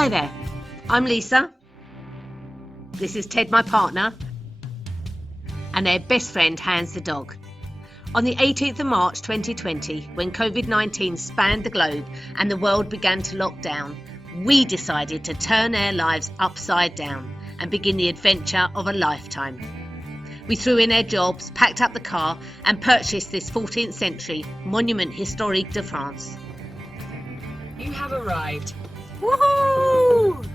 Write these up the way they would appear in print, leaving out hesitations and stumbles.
Hi there, I'm Lesa. This is Ted, my partner, and their best friend, Hans the dog. On the 18th of March 2020, when COVID-19 spanned the globe and the world began to lock down, we decided to turn our lives upside down and begin the adventure of a lifetime. We threw in our jobs, packed up the car and purchased this 14th century monument historique de France. You have arrived. Woohoo!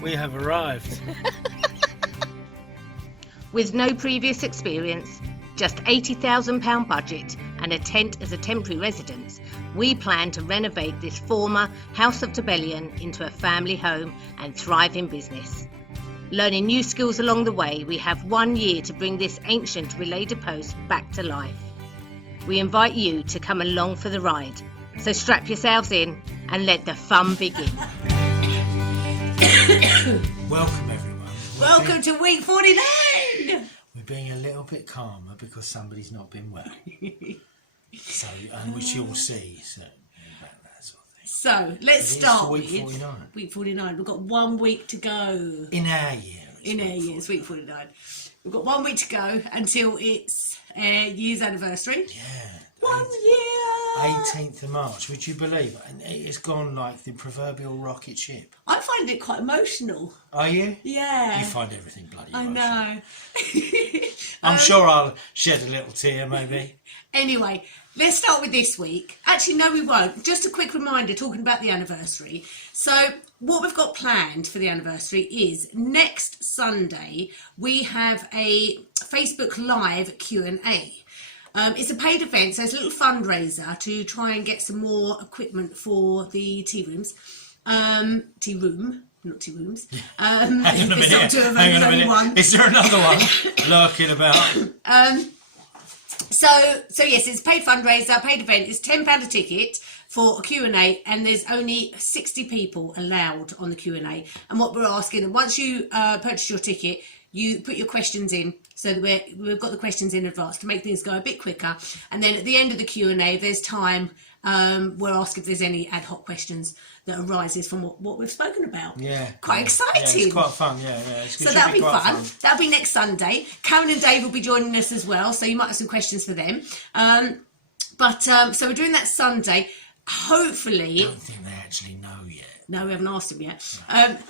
We have arrived. With no previous experience, just £80,000 budget and a tent as a temporary residence, we plan to renovate this former House of Rebellion into a family home and thriving business. Learning new skills along the way, we have 1 year to bring this ancient relay de post back to life. We invite you to come along for the ride, so strap yourselves in and let the fun begin. Welcome everyone. Welcome to week 49! We're being a little bit calmer because somebody's not been well. So, and which you'll see. So, about that sort of thing. So let's start week with 49. week 49. We've got 1 week to go. In our year. It's week 49. We've got 1 week to go until it's year's anniversary. Yeah. 1 year. 18th of March. Would you believe? And it's gone like the proverbial rocket ship. I find it quite emotional. Are you? Yeah. You find everything bloody I emotional. know. I'm sure I'll shed a little tear, maybe. Anyway, let's start with this week. Actually, no, we won't. Just a quick reminder, talking about the anniversary. So what we've got planned for the anniversary is next Sunday, we have a Facebook Live Q&A. It's a paid event, so it's a little fundraiser to try and get some more equipment for the tea rooms. Tea room, not tea rooms. Hang on a minute. Not two of them, Hang on a only minute. one. Is there another one lurking about? So yes, it's a paid fundraiser, paid event. It's £10 a ticket for a Q&A, and there's only 60 people allowed on the Q&A. And what we're asking, once you purchase your ticket, you put your questions in, so that we've got the questions in advance to make things go a bit quicker. And then at the end of the Q&A, there's time. We'll ask if there's any ad hoc questions that arises from what we've spoken about. Yeah. Quite exciting. Yeah, it's quite fun, yeah. So that'll be fun. That'll be next Sunday. Karen and Dave will be joining us as well, so you might have some questions for them. So we're doing that Sunday. Hopefully... I don't think they actually know yet. No, we haven't asked him yet.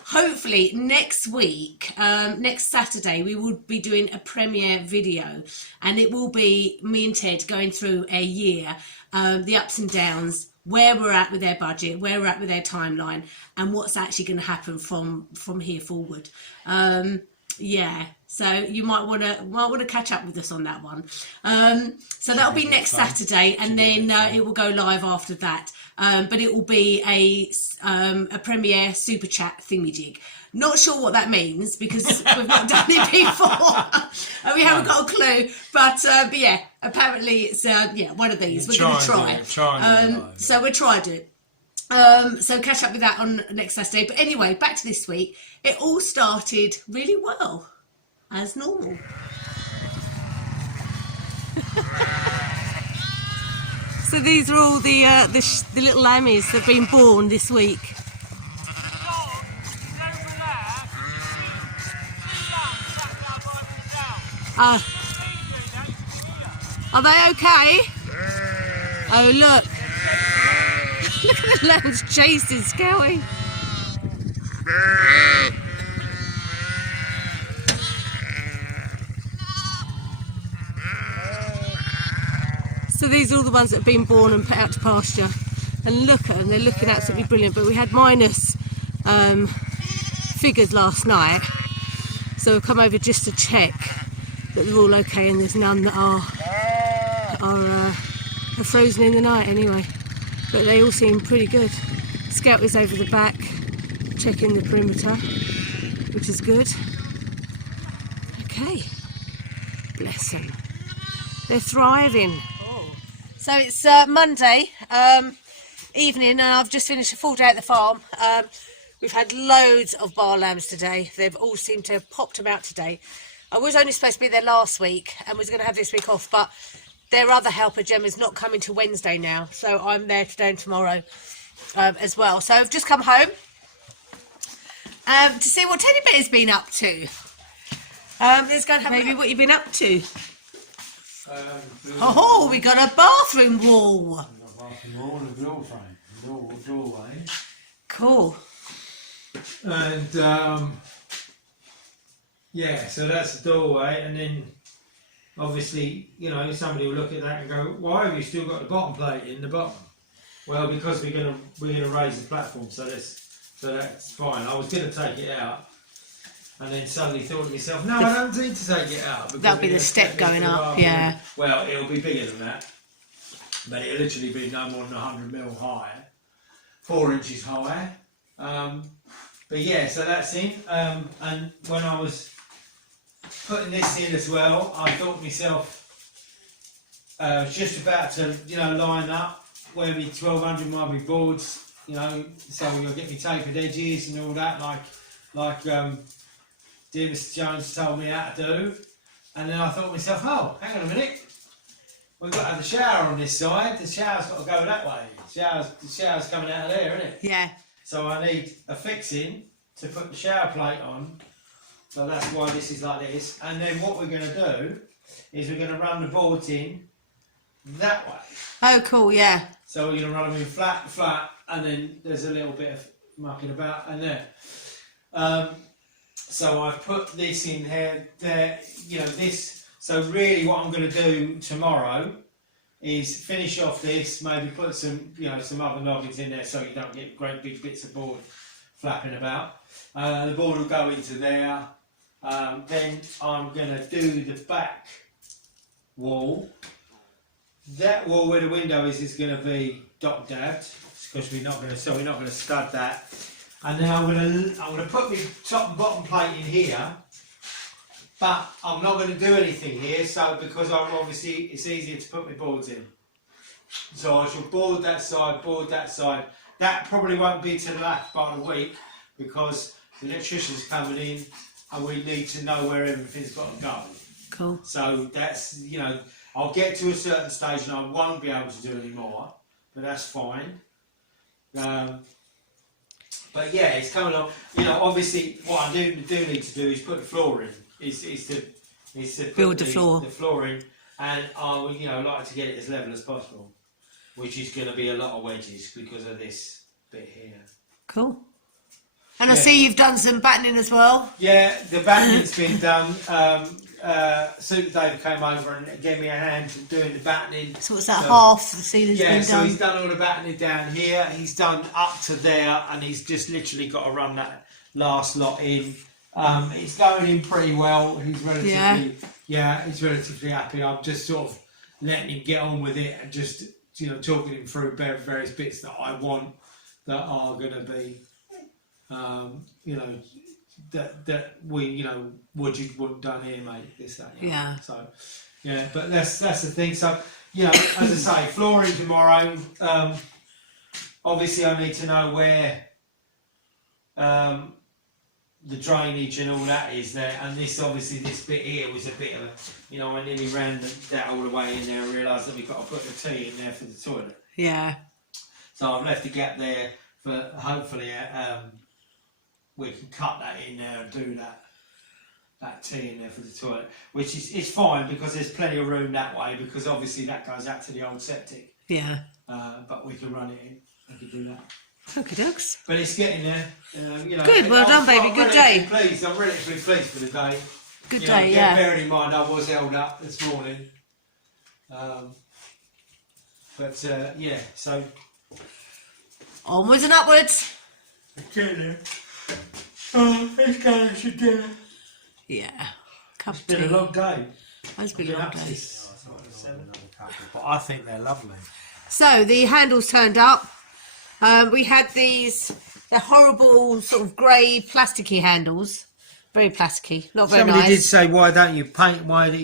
Hopefully next week, next Saturday, we will be doing a premiere video, and it will be me and Ted going through a year, the ups and downs, where we're at with their budget, where we're at with their timeline, and what's actually going to happen from here forward. Yeah, so you might want to catch up with us on that one. So that'll be next Saturday, and then it will go live after that. But it will be a premiere super chat thingy-jig. Not sure what that means because we've not done it before. And we haven't got a clue. But yeah, apparently it's one of these. We're going to try. So we'll try to do it. So catch up with that on next Saturday. But anyway, back to this week. It all started really well, as normal. So these are all the little lammies that have been born this week. Are they okay? Oh look! Look at the lambs chasing Scowy. So these are all the ones that have been born and put out to pasture. And look at them, they're looking absolutely brilliant. But we had minus figures last night. So we've come over just to check that they're all okay, and there's none that are frozen in the night anyway. But they all seem pretty good. Scout is over the back, checking the perimeter, which is good. Okay, bless them. They're thriving. So it's Monday evening, and I've just finished a full day at the farm. We've had loads of bar lambs today. They've all seemed to have popped them out today. I was only supposed to be there last week and was going to have this week off, but their other helper, Gemma's not coming till Wednesday now, so I'm there today and tomorrow. as well. So I've just come home to see what Teddy Bear's been up to. Let's go and have maybe what you've been up to. Oh, we got a bathroom wall. A door frame, doorway. Cool. And yeah, so that's the doorway, and then obviously, you know, somebody will look at that and go, "Why have you still got the bottom plate in the bottom?" Well, because we're gonna raise the platform, so that's fine. I was gonna take it out, and then suddenly thought to myself, "No, I don't need to take it out." That'll be the step going up, yeah. Well, it'll be bigger than that, but it'll literally be no more than 100 mil high, 4 inches high. But yeah, so that's in. And when I was putting this in as well, I thought to myself, just about to, you know, line up where my 1200 might be boards, you know, so you'll get me tapered edges and all that, like dear Mr. Jones told me how to do. And then I thought to myself, oh, hang on a minute, we've got to have the shower on this side. The shower's got to go that way. The shower's coming out of there, isn't it? Yeah. So I need a fixing to put the shower plate on. So that's why this is like this. And then what we're going to do is we're going to run the boards in that way. Oh, cool, yeah. So we're going to run them in flat, and then there's a little bit of mucking about in there. So I've put this in here, there, you know, this. So really what I'm going to do tomorrow is finish off this, maybe put some, you know, some other noggins in there so you don't get great big bits of board flapping about. The board will go into there. Then I'm going to do the back wall. That wall where the window is going to be dot dabbed because we're not going to stud that. And then I'm going to put my top and bottom plate in here. But I'm not going to do anything here, so because it's easier to put my boards in. So I shall board that side. That probably won't be till the last part of the week because the electrician's coming in and we need to know where everything's got to go. Cool. So that's, you know, I'll get to a certain stage and I won't be able to do any more, but that's fine. But yeah, it's coming on. You know, obviously what I do need to do is put the floor in. Is to build the floor in, and I would, you know, like to get it as level as possible, which is going to be a lot of wedges because of this bit here. Cool. And I see you've done some battening as well. Yeah, the battening's been done. Super Dave came over and gave me a hand doing the battening. So what's that, half the ceiling's been done? Yeah, so he's done all the battening down here. He's done up to there, and he's just literally got to run that last lot in. It's going in pretty well. He's relatively happy. I'm just sort of letting him get on with it and just, you know, talking him through various bits that I want that are going to be, you know, that we, you know, what you want done here, mate. This, that, yeah. So, yeah, but that's the thing. So, you know, as I say, flooring tomorrow. Obviously, I need to know where. The drainage and all that is there, and this bit here was a bit of, you know, I nearly ran that all the way in there and realised that we've got to put the tea in there for the toilet. Yeah. So I've left the gap there for hopefully we can cut that in there and do that tea in there for the toilet, which is fine because there's plenty of room that way because obviously that goes out to the old septic. Yeah. But we can run it in. I can do that. Okie dokes. But it's getting there. You know, good, well done, baby. Good day. I'm relatively pleased for the day. Good day, yeah. Bearing in mind I was held up this morning. Yeah, so. Onwards and upwards. It's going to do. Yeah. It's been a long day. It's been a long day. But I think they're lovely. So the handles turned up. We had the horrible sort of grey plasticky handles, very plasticky, not very nice. Somebody did say, why don't you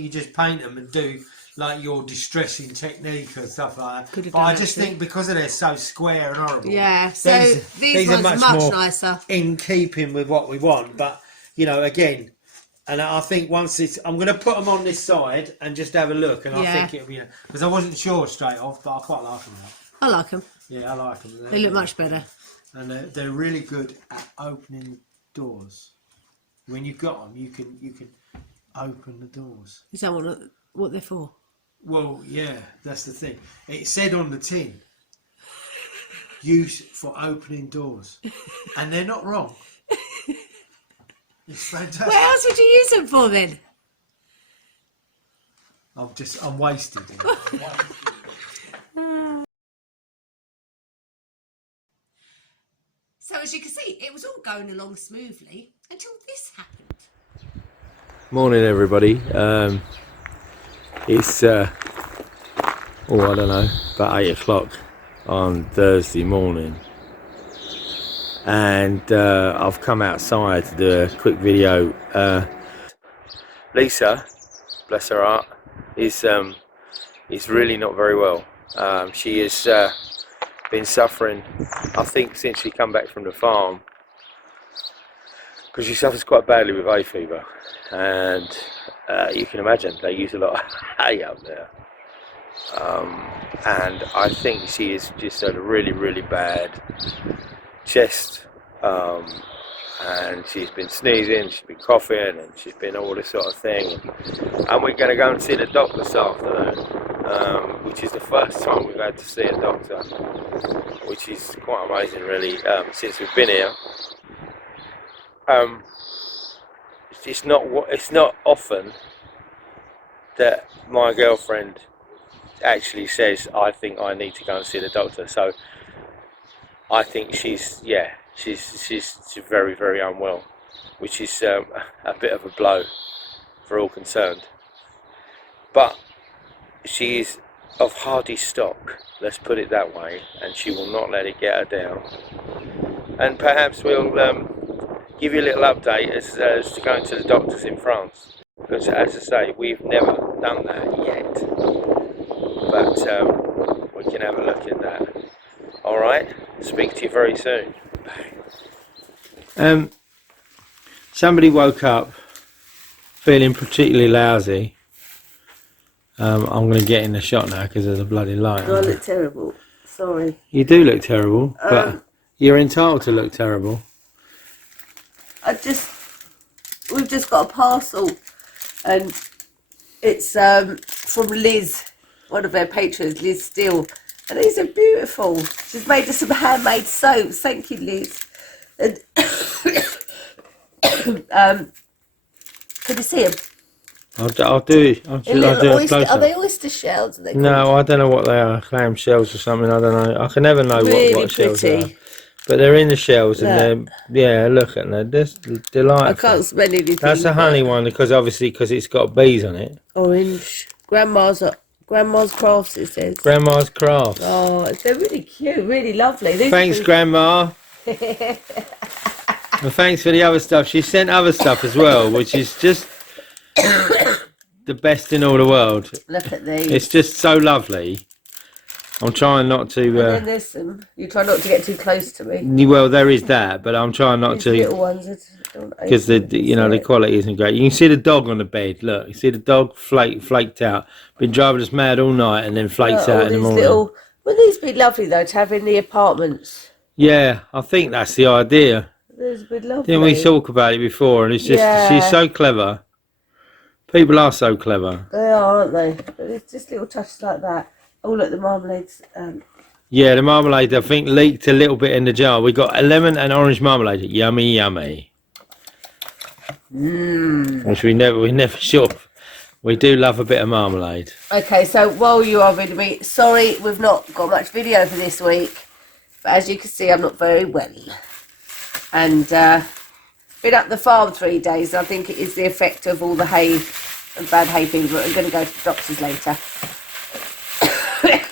just paint them and do like your distressing technique and stuff like that. But I just think because of they're so square and horrible. Yeah, so these ones are much nicer. In keeping with what we want, but you know, again, and I think once I'm going to put them on this side and just have a look, and I think it'll be, because I wasn't sure straight off, but I quite like them now. I like them. Yeah, I like them. They look much better. And they're really good at opening doors. When you've got them, you can open the doors. Is that what they're for? Well, yeah, that's the thing. It said on the tin, use for opening doors, and they're not wrong. It's fantastic. What else would you use them for then? I'm wasted. So as you can see, it was all going along smoothly until this happened. Morning everybody. It's I don't know, about 8 o'clock on Thursday morning, and I've come outside to do a quick video. Lesa, bless her heart, is really not very well. She has been suffering, I think, since she come back from the farm, because she suffers quite badly with hay fever, and you can imagine they use a lot of hay up there, and I think she has just had a really bad chest, and she's been sneezing, she's been coughing, and she's been all this sort of thing, and we're going to go and see the doctor this afternoon, which is the first time we've had to see a doctor, which is quite amazing really, since we've been here. It's not often that my girlfriend actually says, I think I need to go and see the doctor. So I think she's very unwell, which is a bit of a blow for all concerned. But she is of hardy stock, let's put it that way, and she will not let it get her down. And perhaps we'll give you a little update as to going to the doctors in France, because as I say, we've never done that yet, but we can have a look at that. Alright, speak to you very soon. Somebody woke up feeling particularly lousy. I'm going to get in the shot now because of the bloody light. Do I look terrible? Sorry. You do look terrible, but you're entitled to look terrible. We've just got a parcel, and it's from Liz, one of our patrons, Liz Steele, and these are beautiful. She's made us some handmade soaps. Thank you, Liz. And can you see them? I'll do it. I'll do a close-up. Are they oyster shells? No, I don't know what they are. Clam shells or something. I don't know. I can never know really what shells they are. pretty. But they're in the shells, and they're look at them. They're delightful. I can't smell anything. That's a honey one because it's got bees on it. Orange. Grandma's crafts, it says. Grandma's crafts. Oh, they're really cute, really lovely. Thanks, Grandma. And thanks for the other stuff. She sent other stuff as well, which is just the best in all the world. Look at these. It's just so lovely. I'm trying not to. And then there's some. You try not to get too close to me. Well, there is that, but I'm trying not These to. little ones. Because the quality isn't great. You can see the dog on the bed. Look, you see the dog flaked out. Been driving us mad all night and then flakes out in the morning. Wouldn't these be lovely though to have in the apartments? Yeah, I think that's the idea. These would be lovely. Didn't we talk about it before? And it's just she's so clever. People are so clever. They are, aren't they? But it's just little touches like that. Oh look, the marmalades. Yeah, the marmalade I think leaked a little bit in the jar. We got a lemon and orange marmalade. Yummy, yummy. Which we never sure. We do love a bit of marmalade. Okay, so while you are with me, sorry we've not got much video for this week, but as you can see, I'm not very well, and been up the farm 3 days. I think it is the effect of all the hay and bad hay fever. I'm going to go to the doctors later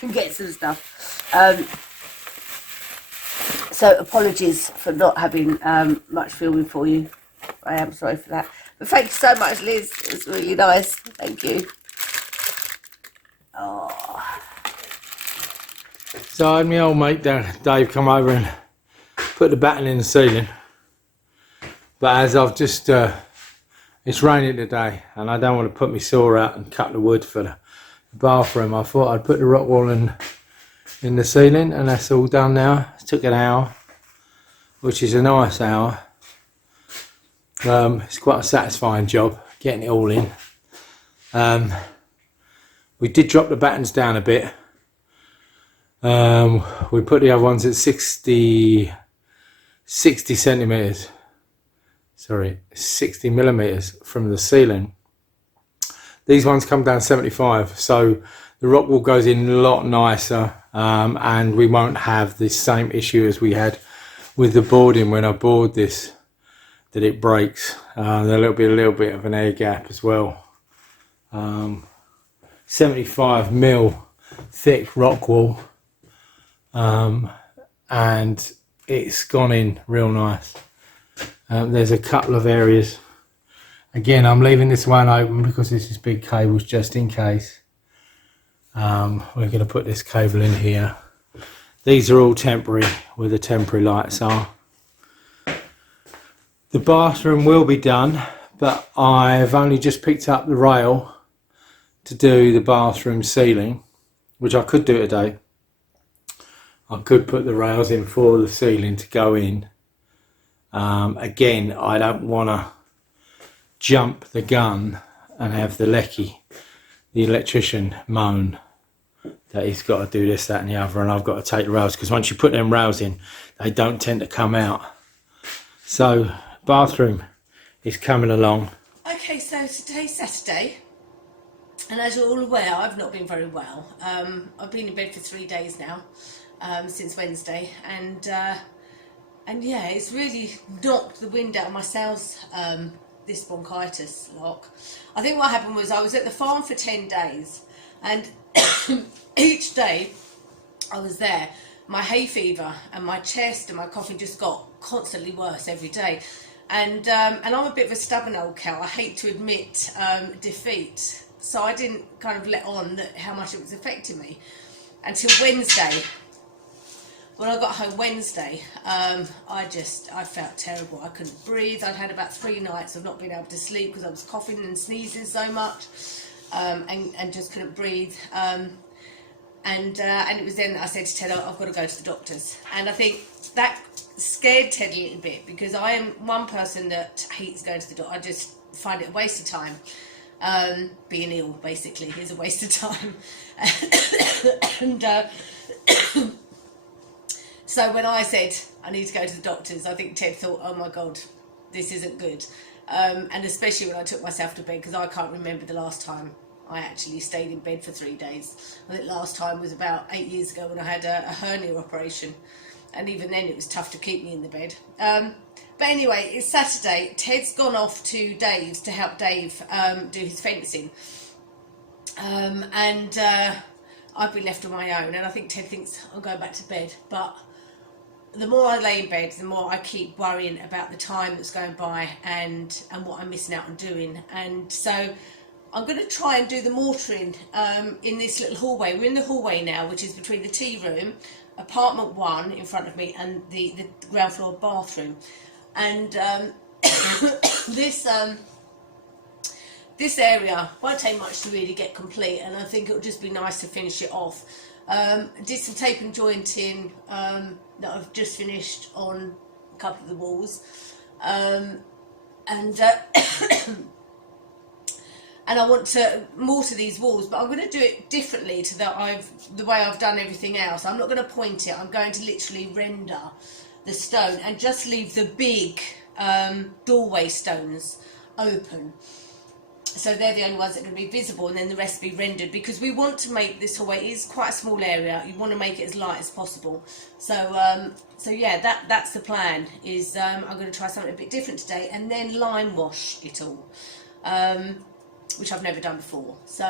and get some stuff. So apologies for not having much filming for you. I am sorry for that. But thank you so much, Liz. It was really nice. Thank you. Oh. So I had my old mate Dave come over and put the battening in the ceiling. But as I've just, it's raining today and I don't want to put my saw out and cut the wood for the bathroom. I thought I'd put the rock wall and in the ceiling, and that's all done now. It took an hour, which is a nice hour. It's quite a satisfying job getting it all in. We did drop the battens down a bit. We put the other ones at 60 centimeters. Sorry, 60 millimeters from the ceiling. These ones come down 75, so the rock wall goes in a lot nicer, and we won't have the same issue as we had with the boarding when I bored this, that it breaks. There'll be a little bit of an air gap as well. 75 mil thick rock wall, and it's gone in real nice. There's a couple of areas. Again, I'm leaving this one open because this is big cables just in case. We're going to put this cable in here. These are all temporary, where the temporary lights are. The bathroom will be done, but I've only just picked up the rail to do the bathroom ceiling, which I could do today. I could put the rails in for the ceiling to go in. Again, I don't want to jump the gun and have the lecky, the electrician, moan that he's got to do this, that and the other, and I've got to take the rails, because once you put them rails in, they don't tend to come out. So bathroom is coming along. Okay, so today's Saturday, and as you're all aware, I've not been very well. I've been in bed for 3 days now, since Wednesday, and yeah, it's really knocked the wind out of my sails, this bronchitis lock. I think what happened was I was at the farm for 10 days, and each day I was there, my hay fever and my chest and my coughing just got constantly worse every day. And I'm a bit of a stubborn old cow. I hate to admit defeat, so I didn't kind of let on that how much it was affecting me until Wednesday. When I got home Wednesday, I felt terrible. I couldn't breathe. I'd had about 3 nights of not being able to sleep because I was coughing and sneezing so much, and just couldn't breathe. And it was then that I said to Ted, I've got to go to the doctors. And I think that scared Ted a little bit, because I am one person that hates going to the doctor. I just find it a waste of time. Being ill, basically, is a waste of time. And so when I said I need to go to the doctors, I think Ted thought, oh my God, this isn't good. And especially when I took myself to bed, because I can't remember the last time I actually stayed in bed for 3 days. I think last time was about 8 years ago when I had a hernia operation. And even then it was tough to keep me in the bed. But anyway, it's Saturday. Ted's gone off to Dave's to help Dave do his fencing. And I've been left on my own. And I think Ted thinks I'm going back to bed. But the more I lay in bed, the more I keep worrying about the time that's going by and what I'm missing out on doing. And so I'm going to try and do the mortaring in this little hallway. We're in the hallway now, which is between the tea room, apartment 1 in front of me, and the ground floor bathroom. And this area won't take much to really get complete, and I think it would just be nice to finish it off. Did some tape and jointing that I've just finished on a couple of the walls, and I want to mortar these walls, but I'm going to do it differently to the way I've done everything else. I'm not going to point it. I'm going to literally render the stone and just leave the big doorway stones open. So they're the only ones that are going to be visible, and then the rest be rendered, because we want to make this hallway, it is quite a small area. You want to make it as light as possible. So yeah, that's the plan. Is I'm going to try something a bit different today, and then lime wash it all. Which I've never done before. So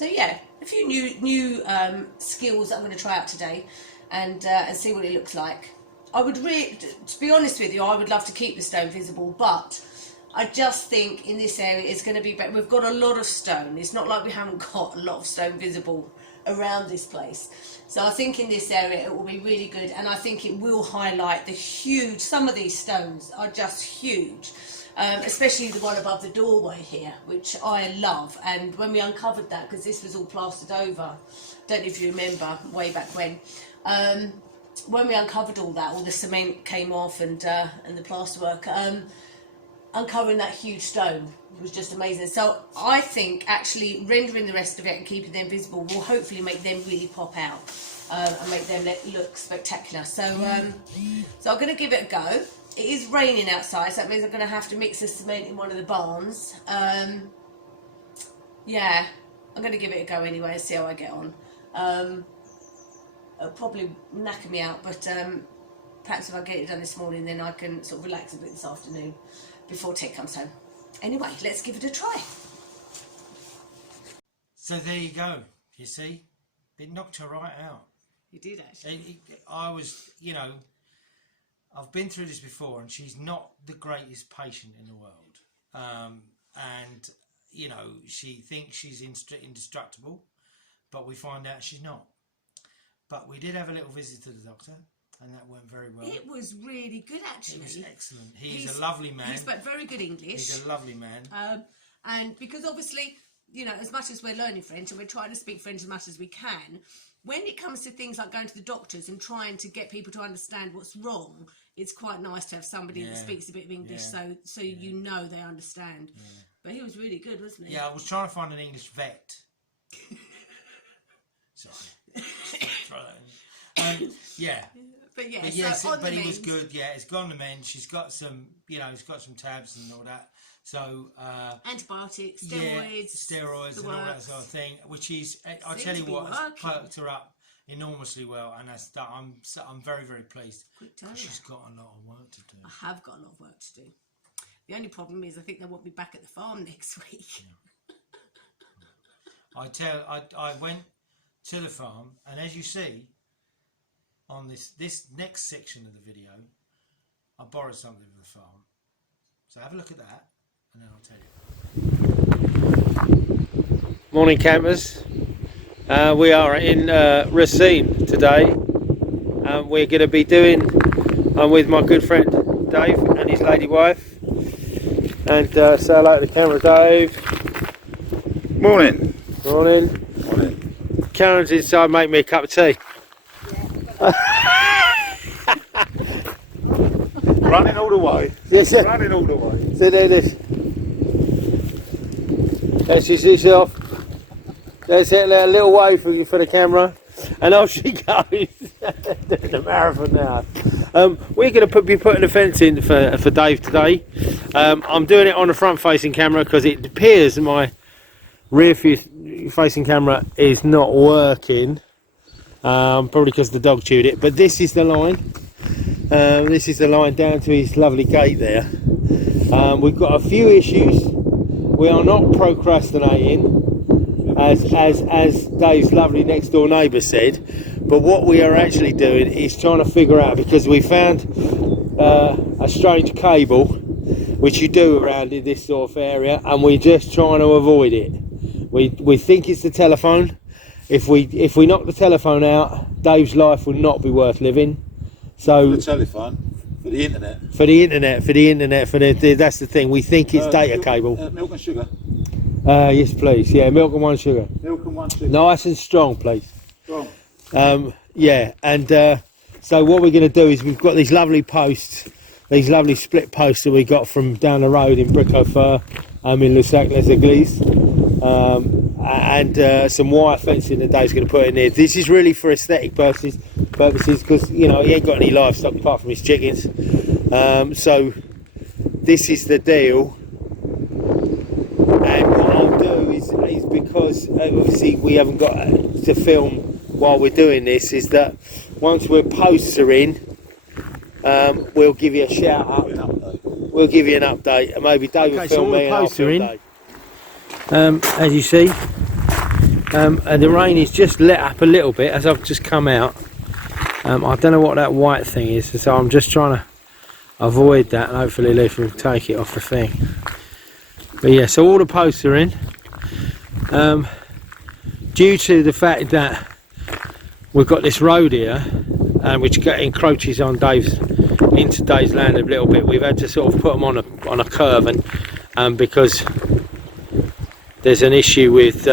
yeah, a few new skills that I'm going to try out today, and see what it looks like. I would to be honest with you, I would love to keep the stone visible, but I just think in this area it's going to be better. We've got a lot of stone. It's not like we haven't got a lot of stone visible around this place. So I think in this area it will be really good, and I think it will highlight the huge, some of these stones are just huge. Especially the one above the doorway here, which I love. And when we uncovered that, because this was all plastered over, don't know if you remember way back when we uncovered all that, all the cement came off and the plasterwork, uncovering that huge stone was just amazing. So I think actually rendering the rest of it and keeping them visible will hopefully make them really pop out and make them look spectacular. So so I'm going to give it a go. It is raining outside, so that means I'm going to have to mix the cement in one of the barns. Yeah, I'm going to give it a go anyway and see how I get on. It'll probably knacker me out, but perhaps if I get it done this morning, then I can sort of relax a bit this afternoon before Ted comes home. Anyway, let's give it a try. So there you go. You see, it knocked her right out. You did actually. I was, you know, I've been through this before, and she's not the greatest patient in the world. And you know, she thinks she's indestructible, but we find out she's not. But we did have a little visit to the doctor, and that went very well. It was really good actually. It was excellent. He's a lovely man. He spoke very good English. He's a lovely man. And because obviously, you know, as much as we're learning French and we're trying to speak French as much as we can, when it comes to things like going to the doctors and trying to get people to understand what's wrong, it's quite nice to have somebody that speaks a bit of English, so you know they understand. Yeah. But he was really good, wasn't he? Yeah, I was trying to find an English vet. Sorry. Throw that in. Yeah. But yeah, but he was good. Yeah, it's gone to mend. She's got some, you know, he's got some tabs and all that. So antibiotics, steroids, and all that sort of thing. Which is, I tell you what, has perked her up enormously well, and I'm very, very pleased. She's got a lot of work to do. I have got a lot of work to do. The only problem is I think they want me back at the farm next week. Yeah. I went to the farm, and as you see on this next section of the video, I borrowed something from the farm. So have a look at that, and then I'll tell you. Morning, campers. We are in Racine today. We're going to be doing. I'm with my good friend Dave and his lady wife. And say hello to the camera, Dave. Morning. Morning. Morning. Karen's inside making me a cup of tea. Running all the way. Yes, Running all the way. So there it is. There she's off. There's a little wave for the camera. And off she goes. Doing the marathon now. We're going to be putting a fence in for Dave today. I'm doing it on a front facing camera because it appears my rear facing camera is not working. Probably because the dog chewed it. But this is the line. This is the line down to his lovely gate there. We've got a few issues. We are not procrastinating, as Dave's lovely next door neighbour said. But what we are actually doing is trying to figure out, because we found a strange cable, which you do around in this sort of area, and we're just trying to avoid it. We think it's the telephone. If we knock the telephone out, Dave's life will not be worth living. So For the telephone, for the internet. That's the thing. We think it's data cable. Milk and sugar. Yes, please. Yeah, milk and one sugar. Milk and one sugar. Nice and strong, please. Strong. Yeah, and so what we're going to do is we've got these lovely posts, these lovely split posts that we got from down the road in Bric-au-Fer, in Les Églises, and some wire fencing that Dave's going to put in there. This is really for aesthetic purposes, because you know he ain't got any livestock apart from his chickens. So this is the deal. And what I'll do is because obviously we haven't got to film while we're doing this, is that once we're posts are in, we'll give you a shout out. We'll give you an update, and maybe Dave will film me and I'll film Dave. As you see, and the rain is just let up a little bit as I've just come out. I don't know what that white thing is, so I'm just trying to avoid that, and hopefully Leaf will take it off the thing. But yeah, so all the posts are in. Due to the fact that we've got this road here, which encroaches on into Dave's land a little bit, we've had to sort of put them on a curve, and because there's an issue with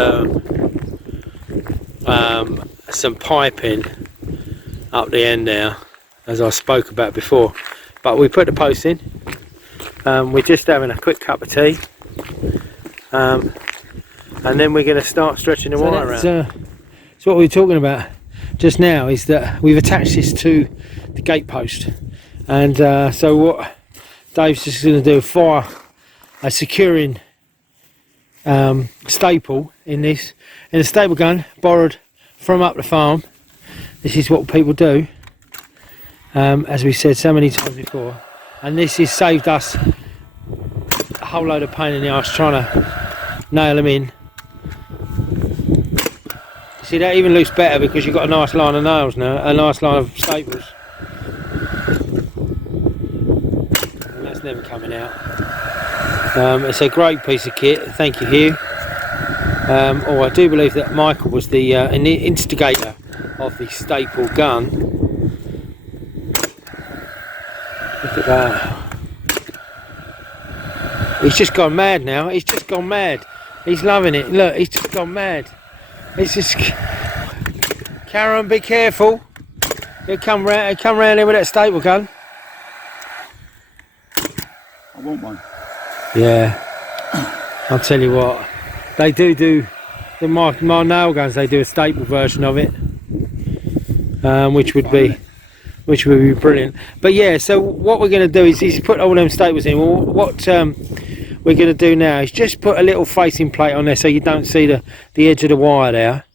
some piping up the end there, as I spoke about before. But we put the posts in. We're just having a quick cup of tea, and then we're going to start stretching the wire around. So what we were talking about just now is that we've attached this to the gate post, and so what Dave's just going to do, fire a securing staple in this, in a staple gun borrowed from up the farm. This is what people do, as we said so many times before, and this has saved us a whole load of pain in the arse trying to nail them in. See, that even looks better because you've got a nice line of nails now, a nice line of staples, and that's never coming out. It's a great piece of kit, thank you Hugh. I do believe that Michael was the instigator of the staple gun. Look at that. He's just gone mad now, he's just gone mad. He's loving it, look, he's just gone mad. It's just... Karen, be careful. He'll come round here with that staple gun. I want one. Yeah. I'll tell you what. They do my nail guns, they do a staple version of it. Which would be brilliant. But yeah, so what we're going to do is put all them staples in. Well, what we're going to do now is just put a little facing plate on there so you don't see the edge of the wire there.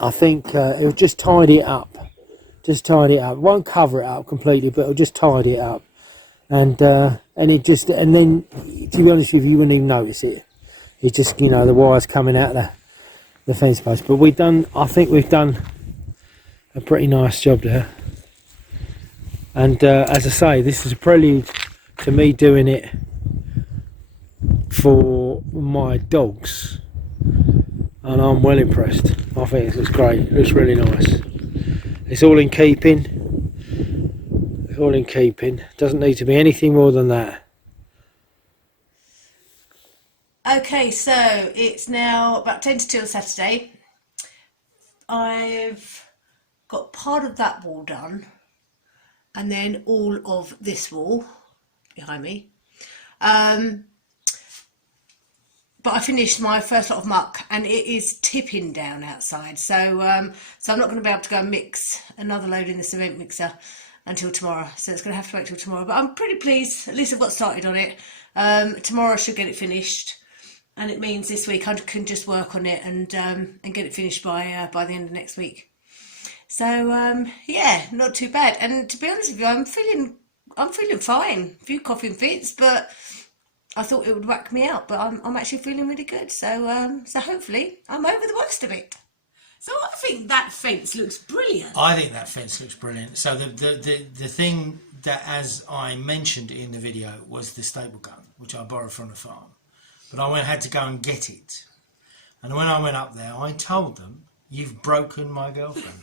I think it'll just tidy it up. Just tidy it up. It won't cover it up completely, but it'll just tidy it up. And then, to be honest with you, you wouldn't even notice it. It's just, you know, the wires coming out of the fence post. But I think we've done a pretty nice job there. And as I say, this is a prelude to me doing it for my dogs, and I'm well impressed. I think it looks great. It looks really nice. It's all in keeping. It's all in keeping. Doesn't need to be anything more than that. Okay, so it's now about 10 to 2 on Saturday. I've got part of that wall done, and then all of this wall behind me. But I finished my first lot of muck, and it is tipping down outside. So so I'm not going to be able to go and mix another load in the cement mixer until tomorrow. So it's going to have to wait till tomorrow. But I'm pretty pleased. At least I've got started on it. Tomorrow I should get it finished, and it means this week I can just work on it and get it finished by the end of next week. So yeah, not too bad. And to be honest with you, I'm feeling fine. A few coughing fits, but I thought it would whack me out. But I'm actually feeling really good. So so hopefully I'm over the worst of it. So I think that fence looks brilliant. I think that fence looks brilliant. So the thing that, as I mentioned in the video, was the staple gun, which I borrowed from the farm. But I had to go and get it. And when I went up there, I told them, "You've broken my girlfriend."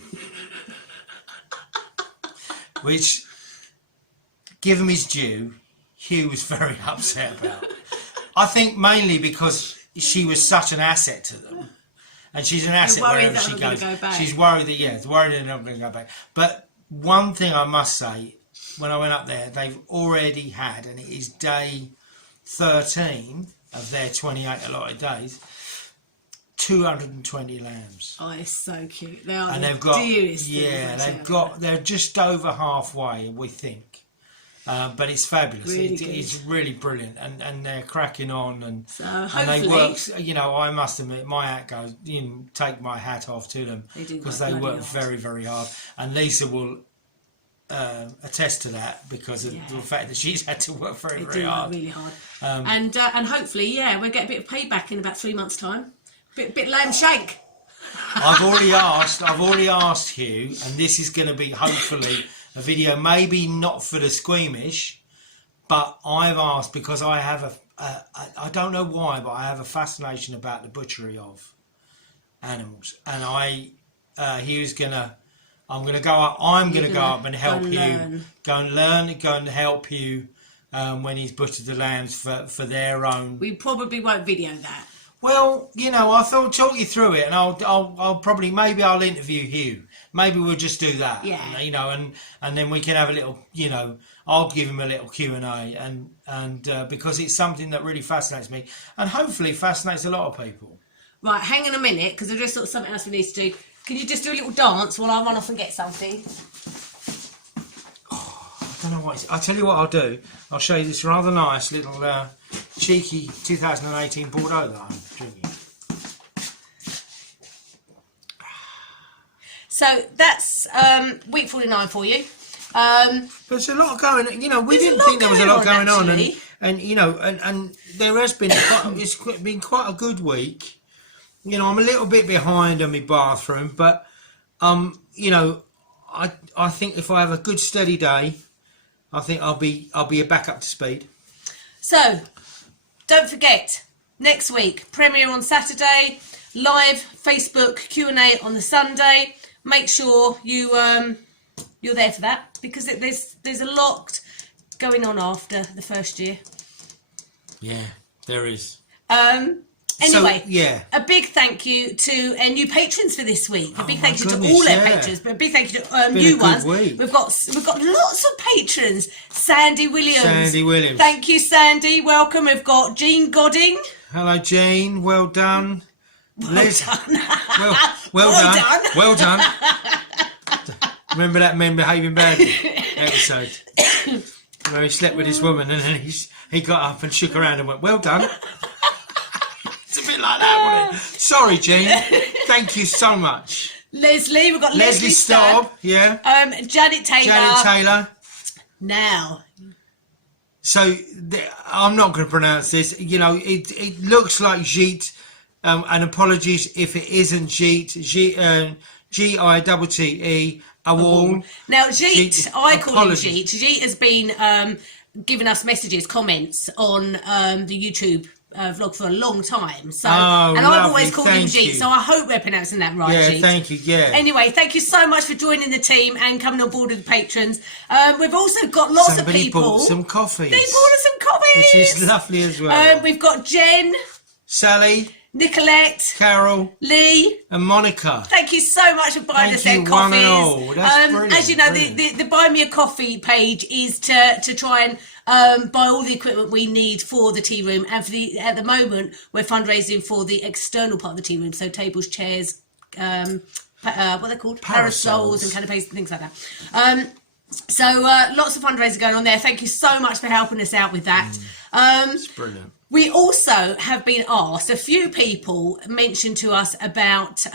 Which, give him his due, Hugh was very upset about. I think mainly because she was such an asset to them. And she's an asset wherever she goes. She's worried that, they're not going to go back. But one thing I must say, when I went up there, they've already had, and it is day 13 of their 28 allotted days, 220 lambs. Oh, it's so cute. They are, and the they've got, dearest they're just over halfway, we think. But it's fabulous. It's really brilliant, and they're cracking on, and they work. You know, I must admit, my hat goes. Take my hat off to them because they work very, very hard. And Lesa will attest to that because of the fact that she's had to work very, very hard. Really hard. And hopefully, we'll get a bit of payback in about 3 months' time. Bit lamb shank. I've already asked Hugh, and this is going to be hopefully a video, maybe not for the squeamish, but I've asked because I have I don't know why, but I have a fascination about the butchery of animals, and Hugh's I'm gonna go up and help you, go and help you when he's butchered the lambs for their own. We probably won't video that. Well, I thought talk you through it, and I'll probably maybe I'll interview Hugh. Maybe we'll just do that. Yeah. And then we can have a little. I'll give him a little Q&A, and because it's something that really fascinates me, and hopefully fascinates a lot of people. Right, hang on a minute, because I just thought something else we need to do. Can you just do a little dance while I run off and get something? I don't know what I'll tell you what I'll do. I'll show you this rather nice little cheeky 2018 Bordeaux that I'm drinking. So that's week 49 for you. There's a lot going. We There's didn't a lot think there was a lot going on, actually. and there has been. It's been quite a good week. I'm a little bit behind on my bathroom, but I think if I have a good steady day, I think I'll be back up to speed. So, don't forget, next week, premiere on Saturday, live Facebook Q&A on the Sunday. Make sure you're there for that, because there's a lot going on after the first year. Yeah, there is. Anyway, So, yeah. A big thank you to our new patrons for this week. A big Oh, thank you my to goodness, all our yeah. patrons, but a big thank you to been new a good ones. week. We've got lots of patrons. Sandy Williams. Sandy Williams. Thank you, Sandy. Welcome. We've got Jean Godding. Hello, Jane. Well done. Well Liz. done. Well Well done. done. Well done. Remember that men behaving badly episode where he slept with this woman and then he got up and shook her hand and went, "Well done." It's a bit like that, wasn't it? Sorry, Jean. Thank you so much. Leslie. We've got Leslie Staub. Yeah. Janet Taylor. Janet Taylor. Now. So I'm not going to pronounce this. It looks like Jeet, and apologies if it isn't Jeet. Gitte a wall. Now, Jeet, I call him apologies. Jeet. Jeet has been giving us messages, comments on the YouTube vlog for a long time. So, and I've lovely. always called him Thank Jeet. you. So I hope we're pronouncing that right, Yeah, Jeet. thank you. Yeah. Anyway, thank you so much for joining the team and coming on board with the patrons. We've also got lots Somebody of people. bought some coffees. They bought us some coffees. Which is lovely as well. We've got Jen, Sally, Nicolette, Carol, Lee. and Monica. Thank you so much for buying us their Thank you, one coffees. and all. That's brilliant, as you know, brilliant. the Buy Me a Coffee page is to try and buy all the equipment we need for the tea room. And at the moment, we're fundraising for the external part of the tea room, so tables, chairs, what they're called, parasols and canapes and things like that. So lots of fundraising going on there. Thank you so much for helping us out with that. It's brilliant. We also have been asked, a few people mentioned to us about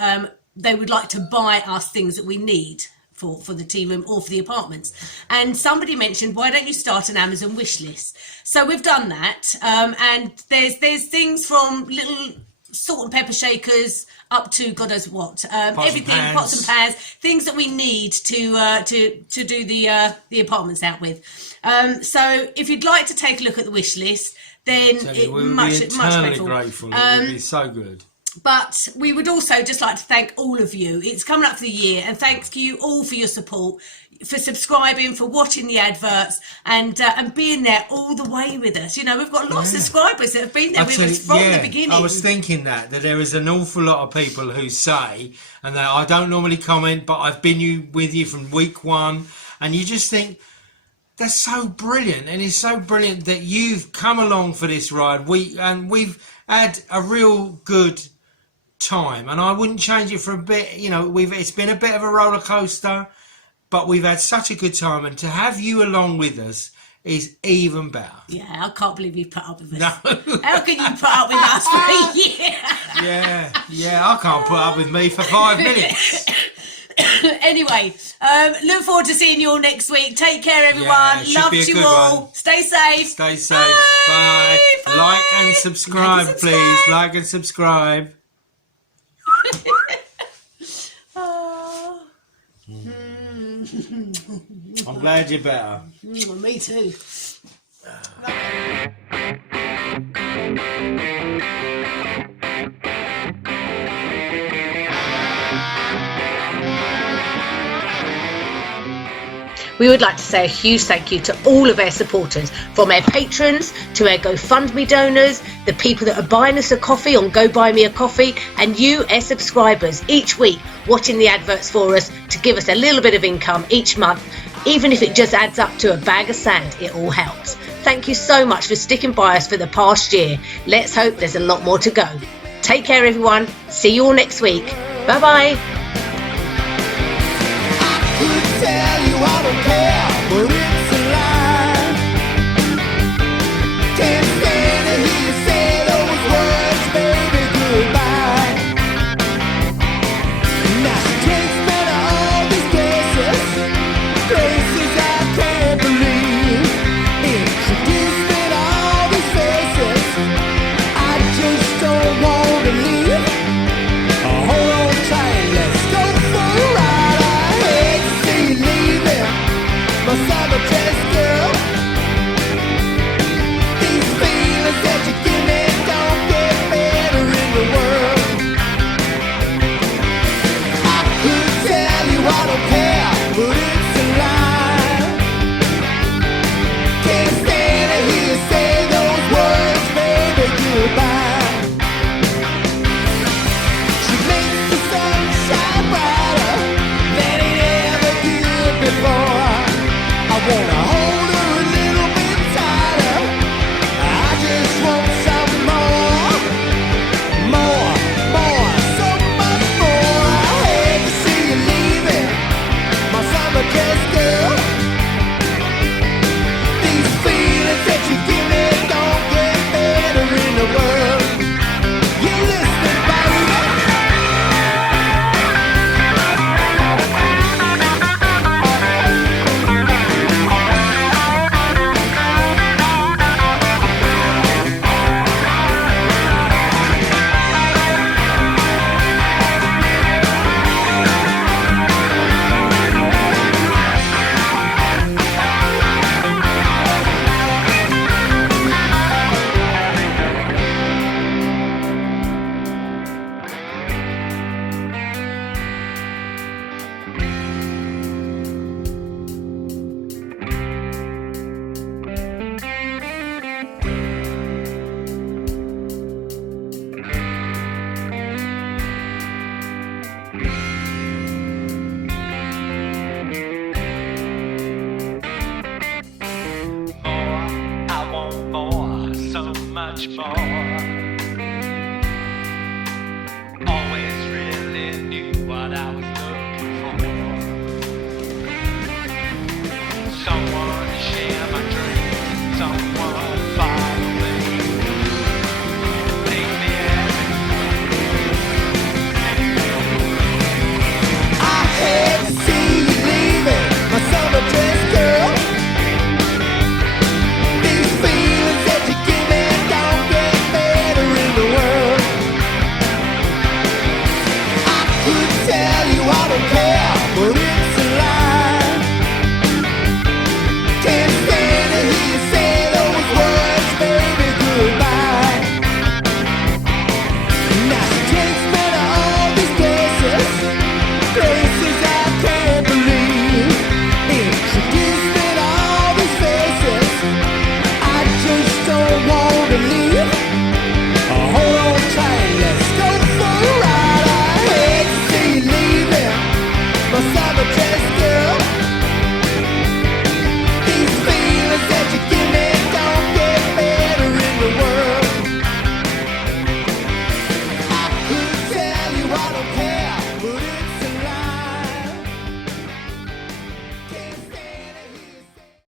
they would like to buy us things that we need for the tea room or for the apartments. And somebody mentioned, why don't you start an Amazon wish list? So we've done that. And there's things from little salt and pepper shakers up to God knows what. Everything, pots and pans, things that we need to do the apartments out with. So if you'd like to take a look at the wish list, then We'll much be eternally grateful. grateful. It would be so good. But we would also just like to thank all of you. It's coming up for the year, and thank you all for your support, for subscribing, for watching the adverts, and being there all the way with us. We've got lots of subscribers that have been there with us from the beginning. I was thinking that there is an awful lot of people who say, and that I don't normally comment, but I've been with you from week one, and you just think, that's so brilliant, and it's so brilliant that you've come along for this ride. We've had a real good time, and I wouldn't change it for a bit. It's been a bit of a roller coaster, but we've had such a good time, and to have you along with us is even better. Yeah, I can't believe you've put up with us. No. How can you put up with us for a year? Yeah, I can't put up with me for 5 minutes. Anyway, look forward to seeing you all next week. Take care, everyone. Yeah, it should Love be a you good all. one. Stay safe. Stay safe. Bye. Bye. Like and subscribe, Like and please. subscribe. Like and subscribe. Oh. I'm glad you're better. Me too. We would like to say a huge thank you to all of our supporters, from our patrons to our GoFundMe donors, the people that are buying us a coffee on Go Buy Me a Coffee, and you, our subscribers, each week watching the adverts for us to give us a little bit of income each month. Even if it just adds up to a bag of sand, it all helps. Thank you so much for sticking by us for the past year. Let's hope there's a lot more to go. Take care, everyone. See you all next week. Bye-bye. Tell you I don't care, but it's a lie. Can't stand to hear you say those words, baby, goodbye. Now she takes me to all these places, places I can't believe. Introduce me to all these faces, I just don't want to leave. Hold on tight, let's go for a ride. My summer dress girl, these feelings that you give me don't get better in the world. I could tell you I don't care, but